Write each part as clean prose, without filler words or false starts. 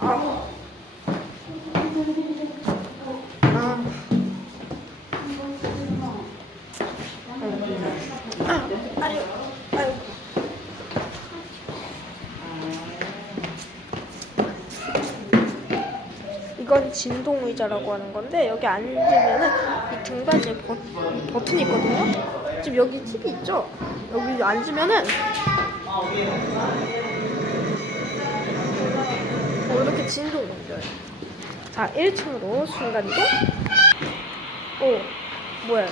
아. 아. 아유. 아유. 이건 진동 의자라고 하는 건데 여기 앉으면은 이 등받이에 버튼이 있거든요. 지금 여기 TV 있죠? 여기 앉으면은 이렇게 진동이 옮겨요. 자, 1층으로 순간이동. 오, 뭐야?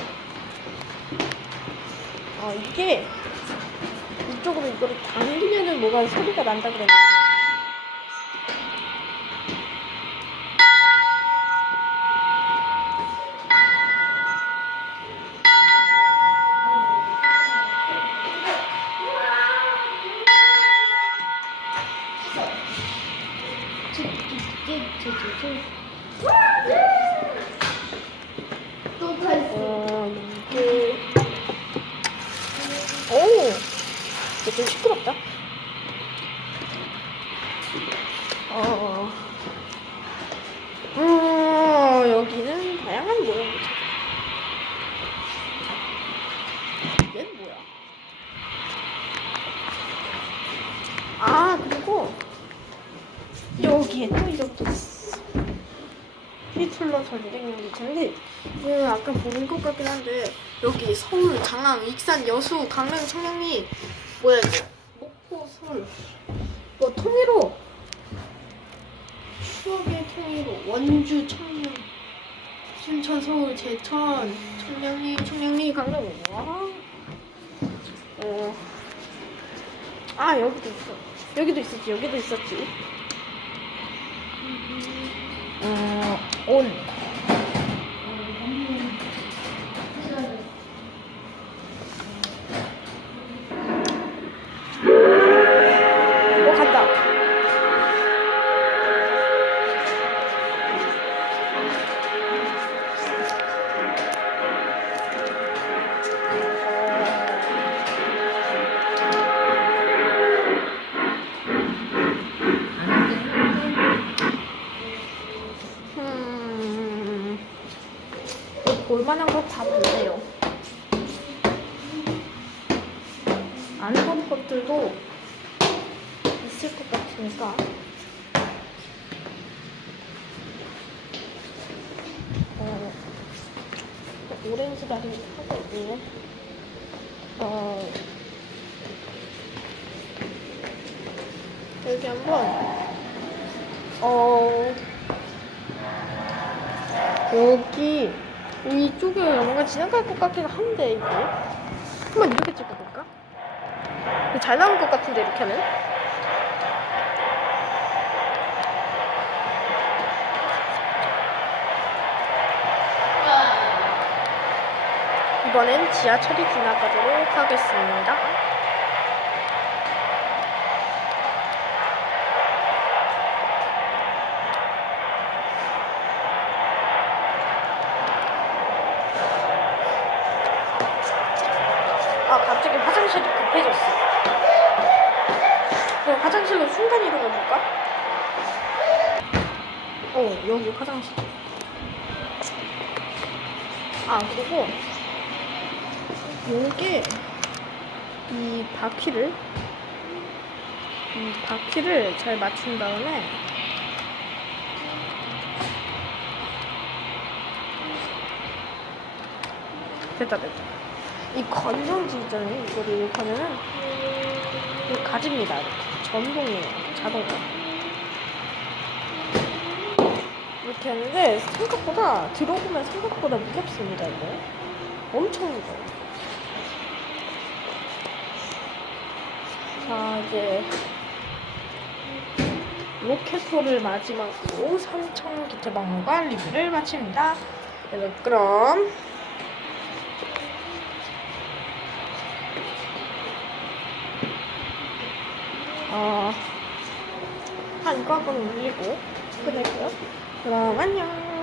이게 이쪽으로 이거를 당기면은 뭐가 소리가 난다 그랬는데. 이게 좀 시끄럽다. 여기는 다양한 모양이죠. 얘는 뭐야? 그리고 여기에 또 이렇게 있어. 히틀러 전쟁용기인데 아까 보는 것 같긴 한데 여기 서울, 장항, 익산, 여수, 강릉, 청량리 뭐야 이거? 목포, 서울 뭐 통일호 추억의 통일호 원주, 청량, 순천, 서울, 제천, 청량리, 강릉. 여기도 있어. 여기도 있었지. 온. 간다. 볼만한 거 다 보세요. 안 본 것들도 있을 것 같으니까. 오렌지 다리 하고 있네. 여기 한번 여기 이쪽에 뭔가 지나갈 것 같긴 한데 이게 한번 이렇게 찍어볼까? 잘 나올 것 같은데 이렇게 하면? 이번엔 지하철이 지나가도록 하겠습니다. 갑자기 화장실이 급해졌어. 그럼 화장실로 순간 이동해볼까? 여기 화장실. 그리고 요게 이 바퀴를 잘 맞춘 다음에 됐다. 이 건전지 있잖아요. 이거를 이렇게 하면은 이거 가집니다. 이렇게 전동이에요. 자동으로 이렇게 하는데 들어보면 생각보다 무겁습니다. 이거 엄청 무거워요. 자, 이제 로켓포를 마지막으로 삼청기태박물관 리뷰를 마칩니다. 그럼 이거 한번 올리고 끝낼게요. 그럼 안녕.